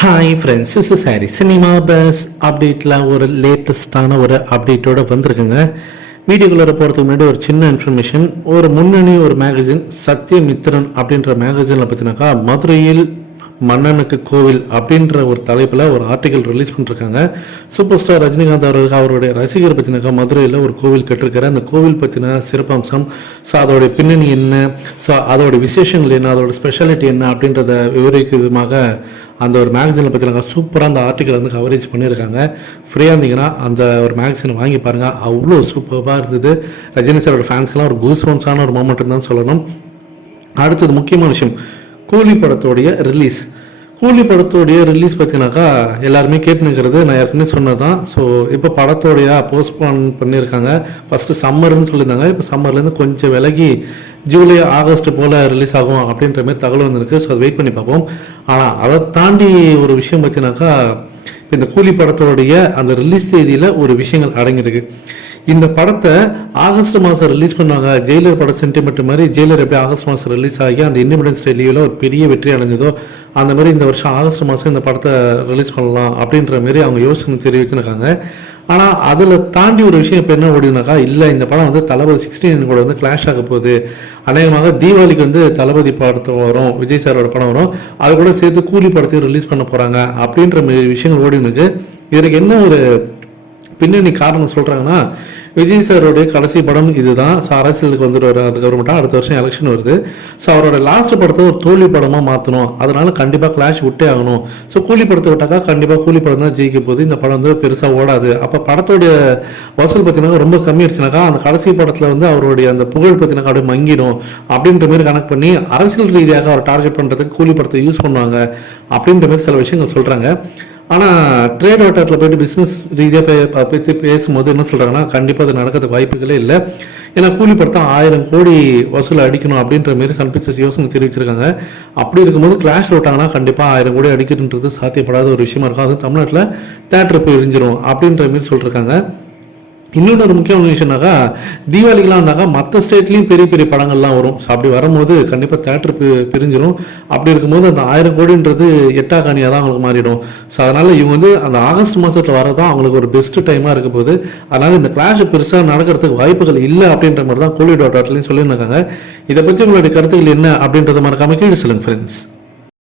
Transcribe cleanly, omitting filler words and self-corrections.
Hi friends, this is Harry. Cinema bus அப்டேட்டில் ஒரு லேட்டஸ்டான ஒரு அப்டேட்டோடு வந்திருக்குங்க. வீடியோக்குள்ளே போகிறதுக்கு முன்னாடி ஒரு சின்ன இன்ஃபர்மேஷன். ஒரு முன்னணி ஒரு மேகசின் சத்யமித்ரன் அப்படின்ற மேகசினில் பார்த்தினாக்கா மதுரையில் மன்னனுக்கு கோவில் அப்படின்ற ஒரு தலைப்பில் ஒரு ஆர்டிக்கல் ரிலீஸ் பண்ணிருக்காங்க. சூப்பர் ஸ்டார் ரஜினிகாந்த் அவருடைய ரசிகர் பற்றினாக்கா மதுரையில் ஒரு கோவில் கட்டிருக்காரு. அந்த கோவில் பற்றின சிறப்பம்சம், ஸோ அதோடைய பின்னணி என்ன, ஸோ அதோடைய விசேஷங்கள் என்ன, அதோட ஸ்பெஷாலிட்டி என்ன அப்படின்றத விவரிக்கும் விதமாக அந்த ஒரு மேகசினை பற்றினாக்கா சூப்பராக அந்த ஆர்டிக்கல் வந்து கவரேஜ் பண்ணியிருக்காங்க. ஃப்ரீயாக இருந்தீங்கன்னா அந்த ஒரு மேகசினை வாங்கி பாருங்கள். அவ்வளோ சூப்பராக இருந்தது. ரஜினி சாரோட ஃபேன்ஸ்க்கெலாம் ஒரு கூஸ்பம்ஸான ஒரு மொமெண்ட் தான் சொல்லணும். அடுத்தது முக்கியமான விஷயம், கூலி படத்தோடைய ரிலீஸ். கூலி படத்தோடைய ரிலீஸ் பார்த்தீங்கன்னாக்கா எல்லாருமே கேட்டுனுக்கிறது நான் ஏற்கனவே சொன்னதான். ஸோ இப்போ படத்தோடைய போஸ்ட்போன் பண்ணியிருக்காங்க. ஃபஸ்ட்டு சம்மர்னு சொல்லியிருந்தாங்க. இப்போ சம்மர்லேருந்து கொஞ்சம் விலகி ஜூலை ஆகஸ்ட் போல் ரிலீஸ் ஆகும் அப்படின்ற மாதிரி தகவல் வந்துருக்கு. ஸோ அதை வெயிட் பண்ணி பார்ப்போம். ஆனால் அதை தாண்டி ஒரு விஷயம் பார்த்தீங்கன்னாக்கா இந்த கூலி படத்தோடைய அந்த ரிலீஸ் தேதியில் ஒரு விஷயங்கள் அடங்கியிருக்கு. இந்த படத்தை ஆகஸ்ட் மாதம் ரிலீஸ் பண்ணுவாங்க. ஜெயிலர் படம் சென்டிமெண்ட் மாதிரி ஜெயிலர் எப்படி ஆகஸ்ட் மாதம் ரிலீஸ் ஆகி அந்த இண்டிபெண்டன்ஸ் டே லீவில் ஒரு பெரிய வெற்றி அடைஞ்சதோ அந்த மாதிரி இந்த வருஷம் ஆகஸ்ட் மாதம் இந்த படத்தை ரிலீஸ் பண்ணலாம் அப்படின்ற மாதிரி அவங்க யோசனை தெரிவிச்சுருக்காங்க. ஆனால் அதில் தாண்டி ஒரு விஷயம் இப்போ என்ன ஓடினாக்கா, இல்லை இந்த படம் வந்து தளபதி 16 கூட வந்து கிளாஷ் ஆக போகுது. அநேகமாக தீபாவளிக்கு வந்து தளபதி படத்தை வரும், விஜய் சாரோட படம் வரும், அது கூட சேர்த்து கூலி படத்தையும் ரிலீஸ் பண்ண போகிறாங்க அப்படின்ற மாதிரி விஷயங்கள் ஓடினுக்கு. இதற்கு என்ன ஒரு பின்னணி காரணம் சொல்கிறாங்கன்னா, விஜய் சாரோடைய கடைசி படம் இதுதான். ஸோ அரசியலுக்கு வந்துடுவார். அதுக்கப்புறமேட்டா அடுத்த வருஷம் எலெக்ஷன் வருது. ஸோ அவரோட லாஸ்ட் படத்தை ஒரு தோல்வி படமாக மாற்றணும், அதனால கண்டிப்பாக கிளாஷ் விட்டே ஆகணும். ஸோ கூலி படத்தை விட்டாக்கா கண்டிப்பாக கூலி படம் தான் ஜெயிக்க போகுது. இந்த படம் வந்து பெருசாக ஓடாது. அப்போ படத்தோடைய வசூல் பார்த்தீங்கன்னா ரொம்ப கம்மியாயிடுச்சுனாக்கா அந்த கடைசி படத்தில் வந்து அவருடைய அந்த புகழ் பார்த்தீங்கன்னா அப்படியே மங்கிடும் அப்படின்ற மாதிரி கணக்கு பண்ணி அரசியல் ரீதியாக அவர் டார்கெட் பண்ணுறதுக்கு கூலி படத்தை யூஸ் பண்ணுவாங்க அப்படின்ற மாதிரி சில விஷயங்கள் சொல்கிறாங்க. ஆனால் ட்ரேட் வட்டாரத்தில் போய்ட்டு பிஸ்னஸ் ரீதியாக பற்றி பேசும்போது என்ன சொல்கிறாங்கன்னா, கண்டிப்பாக அது நடக்கிறதுக்கு வாய்ப்புகளே இல்லை. ஏன்னா கூலி படத்தை 1000 கோடி வசூல் அடிக்கணும் அப்படின்ற மாரி சன் பிக்சர்ஸ் யோசனை தெரிவிச்சிருக்காங்க. அப்படி இருக்கும்போது கிளாஷ் விட்டாங்கன்னா கண்டிப்பாக 1000 கோடி அடிக்கிறதுன்றது சாத்தியப்படாத ஒரு விஷயமா இருக்கும். அது தமிழ்நாட்டில் தேட்டர் போய் எரிஞ்சிடும் அப்படின்ற மாரி சொல்லியிருக்காங்க. இன்னொன்று ஒரு முக்கியமான விஷயம்னாக்கா, தீபாவளிக்கெலாம் இருந்தாக்கா மற்ற ஸ்டேட்லேயும் பெரிய பெரிய படங்கள்லாம் வரும். ஸோ அப்படி வரும்போது கண்டிப்பாக தேட்டர் பிரிஞ்சிடும். அப்படி இருக்கும்போது அந்த 1000 கோடின்றது எட்டாக்கானியாக தான் அவங்களுக்கு மாறிடும். ஸோ அதனால் இவங்க வந்து அந்த ஆகஸ்ட் மாதத்தில் வரதான் அவங்களுக்கு ஒரு பெஸ்ட் டைமாக இருக்க போகுது. அதனால் இந்த கிளாஷ் பெருசாக நடக்கிறதுக்கு வாய்ப்புகள் இல்லை அப்படின்ற மாதிரி தான் கோலி டாட் சொல்லியிருக்காங்க. இதை பற்றி உங்களுடைய கருத்துக்கள் என்ன அப்படின்றத மறக்காம கீழே சொல்லுங்கள் ஃப்ரெண்ட்ஸ்.